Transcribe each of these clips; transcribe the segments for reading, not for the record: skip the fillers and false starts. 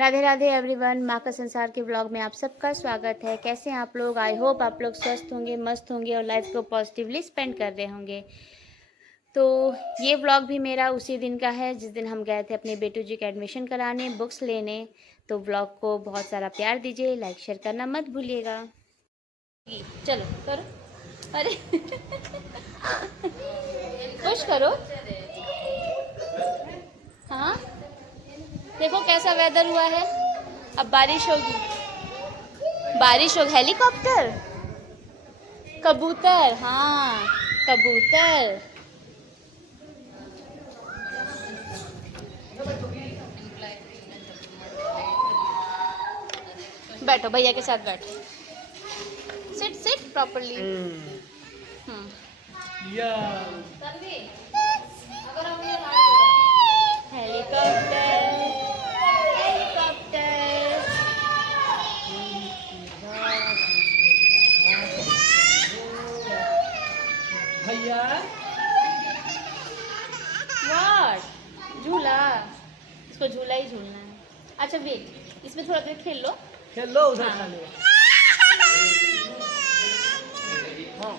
Radhe Radhe everyone, माँ का संसार के ब्लॉग में आप सबका स्वागत है। कैसे हैं आप लोग? आई होप आप लोग स्वस्थ होंगे, मस्त होंगे और लाइफ को पॉजिटिवली स्पेंड कर रहे होंगे। तो ये ब्लॉग भी मेरा उसी दिन का है जिस दिन हम गए थे अपने बेटू जी का एडमिशन कराने, बुक्स लेने। तो ब्लॉग को बहुत सारा प्यार दीजिए, लाइक शेयर करना मत भूलिएगा। चलो करो, अरे खुश करो। हाँ देखो कैसा वेदर हुआ है, अब बारिश होगी। बारिश हो, हेलीकॉप्टर, कबूतर, हाँ कबूतर। बैठो, भैया के साथ बैठो। Sit sit properly. Helicopter, helicopter. भैया व्हाट? झूला, इसको झूला ही झूलना है। अच्छा वेट, इसमें थोड़ा देर खेल लो। खेलो उधर हाँ। खा लो। हाँ।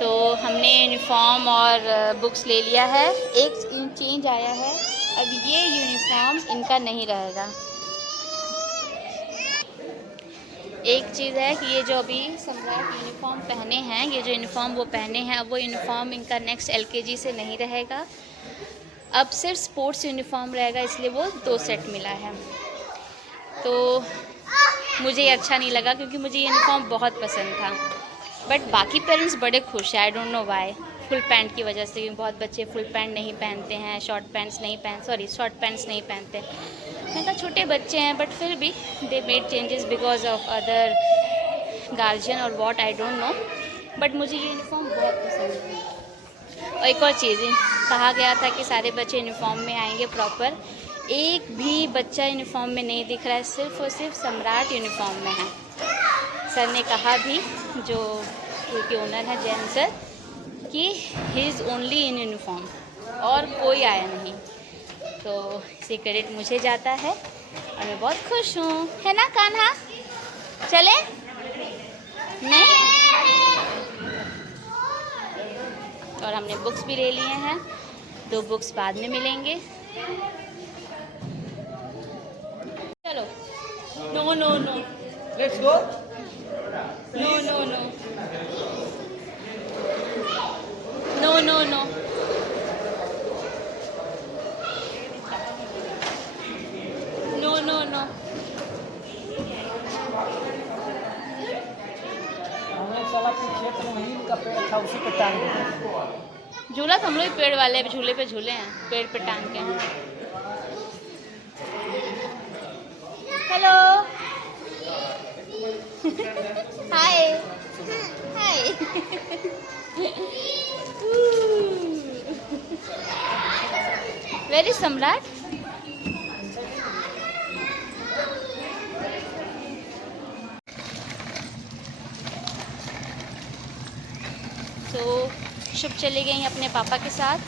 तो हमने यूनिफॉर्म और बुक्स ले लिया है। एक चेंज आया है, अब ये यूनिफॉर्म इनका नहीं रहेगा। एक चीज़ है कि ये जो अभी सम्राट यूनिफॉर्म पहने हैं, ये जो यूनिफॉर्म वो पहने हैं, अब वो यूनिफॉर्म इनका नेक्स्ट एलकेजी से नहीं रहेगा। अब सिर्फ स्पोर्ट्स यूनिफॉर्म रहेगा, इसलिए वो 2 सेट मिला है। तो मुझे ये अच्छा नहीं लगा क्योंकि मुझे यूनिफॉर्म बहुत पसंद था। बट बाकी पेरेंट्स बड़े खुश हैं, आई don't know why. Full pant की वजह से, क्योंकि बहुत बच्चे फुल पैंट नहीं पहनते हैं, शॉर्ट पैंट्स नहीं पहनते। मैंने कहा छोटे बच्चे हैं, बट फिर भी they made changes because of other guardian और what, I don't know. But मुझे ये यूनिफॉर्म बहुत पसंद है। और एक और चीज़, कहा गया था कि सारे बच्चे यूनिफॉर्म में आएंगे प्रॉपर। एक भी बच्चा यूनिफॉर्म में नहीं दिख रहा है, सिर्फ और सिर्फ सम्राट यूनिफॉर्म में है। सर ने कहा भी, जो के ओनर है जैन सर, कि he is only in uniform, और कोई आया नहीं। तो इसे क्रेडिट मुझे जाता है और मैं बहुत खुश हूँ, है ना कान्हा? चले नहीं? और हमने बुक्स भी ले लिए हैं, 2 बुक्स बाद में मिलेंगे। चलो, no no no let's go. No no no no no no. No no no. हमने चला कि खेत में नीम का पेड़ था, उसी पे टांग दे। झूला तो हम लोग पेड़ वाले झूले पे झूले हैं, पेड़ पे टांग के। हेलो हाय हाय। वेरी सम्राट। तो शुभ चली गई अपने पापा के साथ,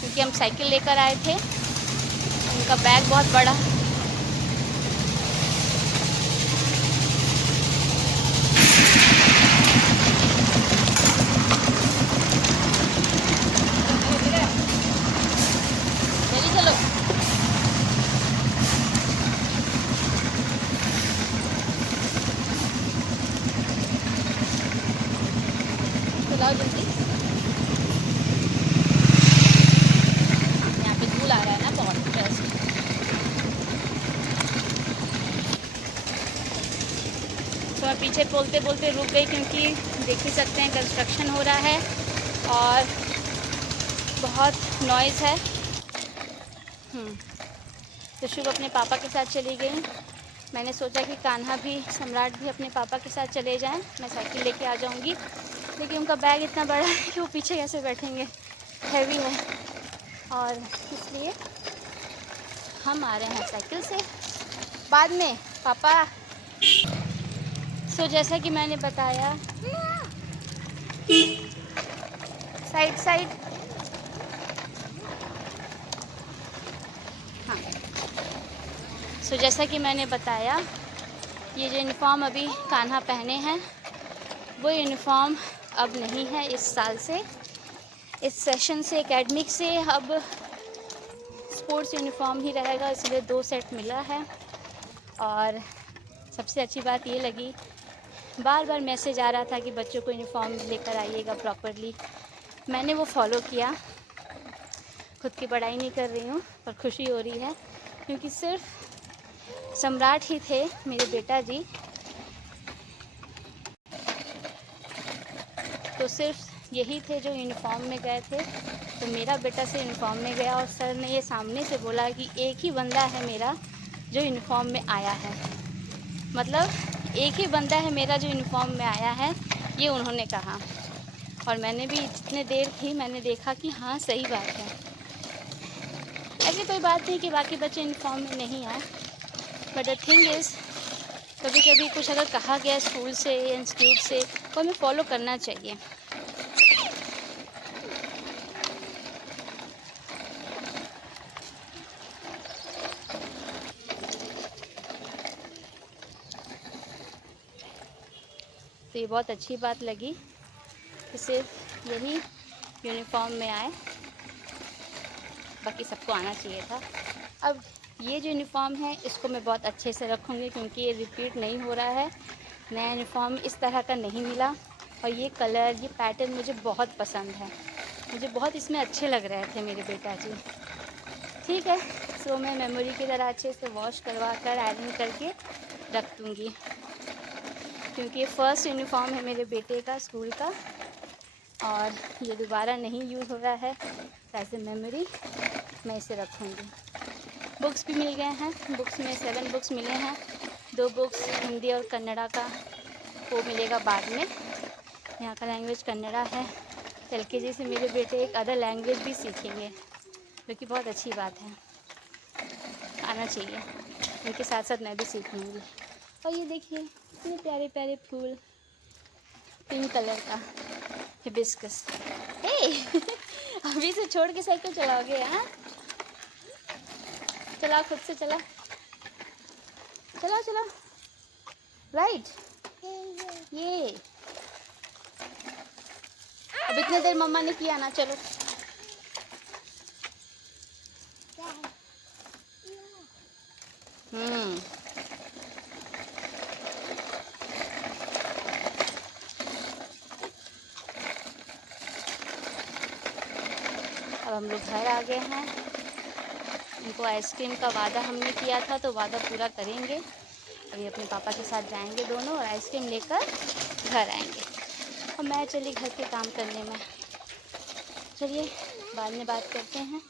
क्योंकि हम साइकिल लेकर आए थे। उनका बैग बहुत बड़ा। चलिए चलो। चलाओ जल्दी। यहाँ पे धूल आ रहा है ना बहुत, बेस्ट। तो मैं पीछे बोलते बोलते रुक गई, क्योंकि देख ही सकते हैं कंस्ट्रक्शन हो रहा है और बहुत नॉइज़ है। तो शुभ अपने पापा के साथ चली गई। मैंने सोचा कि कान्हा भी, सम्राट भी अपने पापा के साथ चले जाएं, मैं साइकिल लेके आ जाऊंगी। लेकिन उनका बैग इतना बड़ा है कि वो पीछे कैसे बैठेंगे, हैवी है। और इसलिए हम आ रहे हैं साइकिल से बाद में। पापा सो जैसा कि मैंने बताया, साइड साइड। सो जैसा कि मैंने बताया, ये जो यूनिफ़ॉर्म अभी कान्हा पहने हैं वो यूनिफ़ॉर्म अब नहीं है इस साल से, इस सेशन से, एकेडमिक से अब स्पोर्ट्स यूनिफ़ॉर्म ही रहेगा, इसलिए 2 सेट मिला है। और सबसे अच्छी बात ये लगी, बार बार मैसेज आ रहा था कि बच्चों को यूनिफ़ॉर्म लेकर आइएगा प्रॉपरली। मैंने वो फॉलो किया। खुद की पढ़ाई नहीं कर रही हूँ पर खुशी हो रही है, क्योंकि सिर्फ सम्राट ही थे मेरे बेटा जी, तो सिर्फ यही थे जो यूनिफ़ॉर्म में गए थे। तो मेरा बेटा से यूनिफ़ॉर्म में गया और सर ने ये सामने से बोला कि एक ही बंदा है मेरा जो यूनिफ़ॉर्म में आया है, मतलब एक ही बंदा है मेरा जो यूनिफ़ॉर्म में आया है, ये उन्होंने कहा। और मैंने भी जितने देर थी मैंने देखा कि हाँ सही बात है। ऐसी कोई बात नहीं कि बाकी बच्चे यूनिफ़ॉर्म में नहीं आए, बट द थिंग इज़ कभी कभी कुछ अगर कहा गया स्कूल से या इंस्टीट्यूट से तो हमें फॉलो करना चाहिए। तो ये बहुत अच्छी बात लगी कि सिर्फ यही यूनिफ़ॉर्म में आए, बाकी सबको आना चाहिए था। अब ये जो यूनिफ़ॉर्म है इसको मैं बहुत अच्छे से रखूँगी, क्योंकि ये रिपीट नहीं हो रहा है। नया यूनिफ़ॉर्म इस तरह का नहीं मिला और ये कलर, ये पैटर्न मुझे बहुत पसंद है, मुझे बहुत इसमें अच्छे लग रहे थे मेरे बेटा जी। ठीक है, सो मैं मेमोरी की तरह अच्छे से वॉश करवा कर आयरन करके रख दूँगी, क्योंकि ये फ़र्स्ट यूनिफ़ॉर्म है मेरे बेटे का स्कूल का और ये दोबारा नहीं यूज़ हो रहा है, तो एज ए मेमोरी मैं इसे रखूँगी। बुक्स भी मिल गए हैं, बुक्स में 7 बुक्स मिले हैं। 2 बुक्स हिंदी और कन्नड़ा का वो मिलेगा बाद में। यहाँ का लैंग्वेज कन्नड़ा है, एलकेजी से मेरे बेटे एक अदर लैंग्वेज भी सीखेंगे, जो कि बहुत अच्छी बात है, आना चाहिए। उनके साथ साथ मैं भी सीख लूँगी। और ये देखिए इतने प्यारे प्यारे फूल, पिंक कलर का हिबिस्कस। हे अभी से छोड़ के साइकिल चलाओगे? हाँ, चलाओ, खुद से चला, चलाओ चलाओ, राइट। ये अब इतने देर मम्मा ने किया ना, चलो। अब हम लोग घर आ गए हैं। इनको आइसक्रीम का वादा हमने किया था, तो वादा पूरा करेंगे। अभी अपने पापा के साथ जाएंगे दोनों और आइसक्रीम लेकर घर आएंगे, और मैं चली घर के काम करने में। चलिए बाद में बात करते हैं।